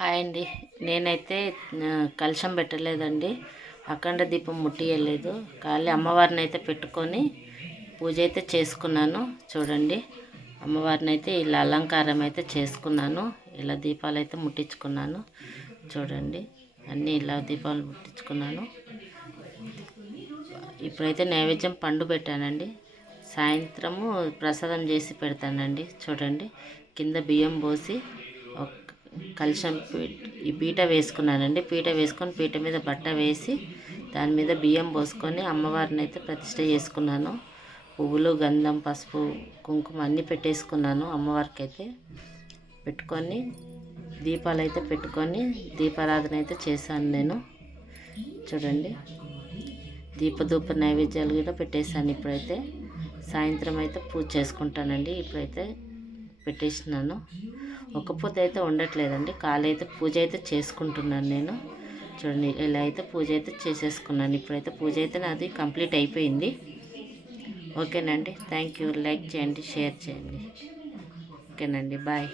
Hi అండి. నేనైతే కలశం పెట్టలేదండి, అఖండ దీపం ముట్టియలేదు. ఖాళీ అమ్మవారిని అయితే పెట్టుకొని పూజ అయితే చేసుకున్నాను. చూడండి, అమ్మవారిని అయితే ఇలా అలంకారం అయితే చేసుకున్నాను. ఇలా దీపాలు అయితే ముట్టించుకున్నాను. చూడండి, అన్నీ ఇలా దీపాలు ముట్టించుకున్నాను. ఇప్పుడైతే నైవేద్యం పండు పెట్టానండి. సాయంత్రము ప్రసాదం చేసి పెడతానండి. చూడండి, కింద బియ్యం పోసి కలశం ఈ పీట వేసుకున్నానండి. పీట వేసుకొని పీట మీద బట్ట వేసి దాని మీద బియ్యం పోసుకొని అమ్మవారిని అయితే ప్రతిష్ట చేసుకున్నాను. పువ్వులు, గంధం, పసుపు, కుంకుమ అన్నీ పెట్టేసుకున్నాను. అమ్మవారికి అయితే పెట్టుకొని దీపాలు అయితే పెట్టుకొని దీపారాధన అయితే చేశాను నేను. చూడండి, దీపధూప నైవేద్యాలు కూడా పెట్టేశాను. ఇప్పుడైతే సాయంత్రం అయితే పూజ చేసుకుంటానండి. ఇప్పుడైతే పెట్టేసినాను. ఒక పూత అయితే ఉండట్లేదండి, ఖాళీ అయితే పూజ అయితే చేసుకుంటున్నాను నేను. చూడండి, ఇలా అయితే పూజ అయితే చేసేసుకున్నాను. ఇప్పుడైతే పూజ అయితే నాది కంప్లీట్ అయిపోయింది. ఓకేనండి, థ్యాంక్ యూ. లైక్ చేయండి, షేర్ చేయండి. ఓకేనండి, బాయ్.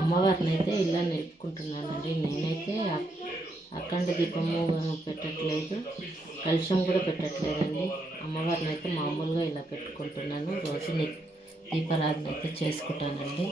అమ్మవారిని అయితే ఇలా నిలుపుకుంటున్నానండి. నేనైతే అఖండ దీపము పెట్టట్లేదు, కలశం కూడా పెట్టట్లేదండి. అమ్మవారిని అయితే మామూలుగా ఇలా పెట్టుకుంటున్నాను. రోజు దీపారాధన అయితే చేసుకుంటానండి.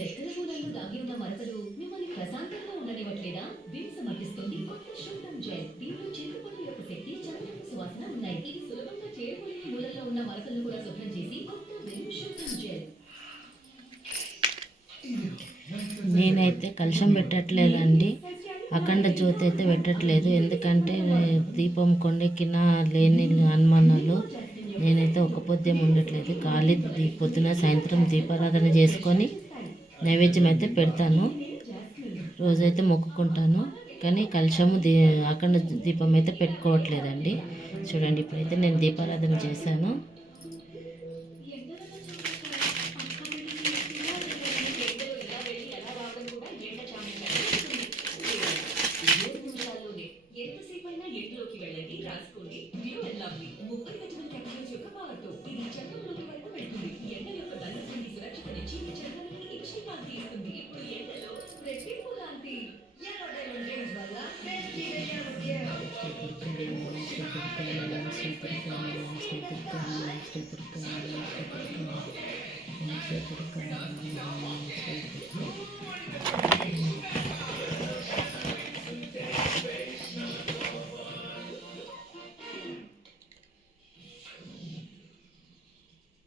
రెక్కల పూలలో దాగి ఉన్న మరకలు మిమ్మల్ని ప్రశాంతంగా ఉండనివ్వట్లేదా? విమ్ సమర్పిస్తుంది కొత్త శుభ్రం జెల్. దీనిలో చేరుకున్న యొక్క శక్తి, చల్లటి సువాసన ఉన్నాయి. ఇది సులభంగా చేరుకునే మూలల్లో ఉన్న మరకలను కూడా శుభ్రం చేసి కొత్త విమ్ శుభ్రం జెల్. నేనైతే కలశం పెట్టట్లేదండి, అఖండ జ్యోతి అయితే పెట్టట్లేదు. ఎందుకంటే దీపం కొండెక్కిన లేని అనుమానాలు. నేనైతే ఒక పొద్దేం ఉండట్లేదు, ఖాళీ పొద్దున సాయంత్రం దీపారాధన చేసుకొని నైవేద్యం అయితే పెడతాను. రోజైతే మొక్కుకుంటాను, కానీ కలశము అఖండ దీపం అయితే పెట్టుకోవట్లేదండి. చూడండి, ఇప్పుడైతే నేను దీపారాధన చేశాను. దుర్గా ఓం శ్రీ దుర్గా ఓం శ్రీ దుర్గా ఓం శ్రీ దుర్గా ఓం శ్రీ దుర్గా ఓం శ్రీ దుర్గా.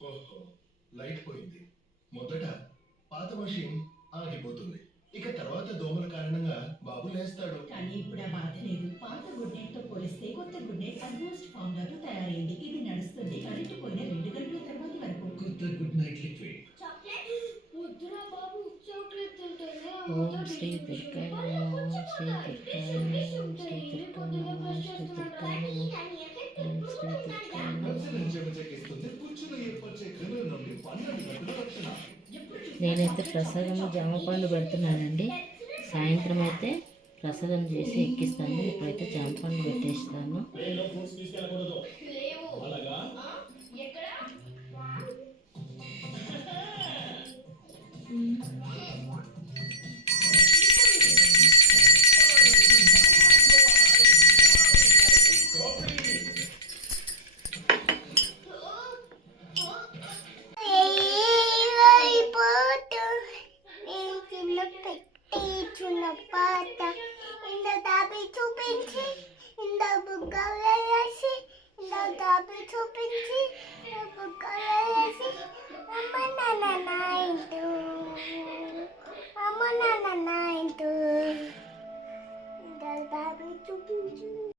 ఓహో, లైట్ పోయింది. మొదట పాత మషిన్ ఆగిపోతుంది, ఇక తర్వాత దోమల కారణంగా బాబు లేస్తాడు. కానీ ఇప్పుడు ఆ బాధ లేదు. పాత గుడ్ నైట్ తో పోలిస్తే కొత్త గుడ్ నైట్ అడ్వాన్స్డ్ ఫార్ములా తో తయారైంది. ఇది నడుస్తుంది కరెంటు పోయిన 2 గంటల తర్వాత వరకు. కొత్త గుడ్ నైట్ లిక్విడ్. వద్దురా బాబు, చాక్లెట్ తింటేనే ఓం శ్రీ దుర్గా ఓం శ్రీ దుర్గా ఓం శ్రీ దుర్గా ఓం శ్రీ దుర్గా ఓం శ్రీ దుర్గా. నర్సరీని చెమచెక్కిస్తుంది, పుచ్చులు ఏర్పరిచే క్రిముల నుండి 12 గంటల రక్షణ. నేనైతే ప్రసాదము జామ పండు పెడుతున్నానండి. సాయంత్రం అయితే ప్రసాదం చేసి ఎక్కిస్తాను. ఇప్పుడైతే జామ పండు పెట్టేస్తాను. లేవు. ఎక్కడ? చూపించు.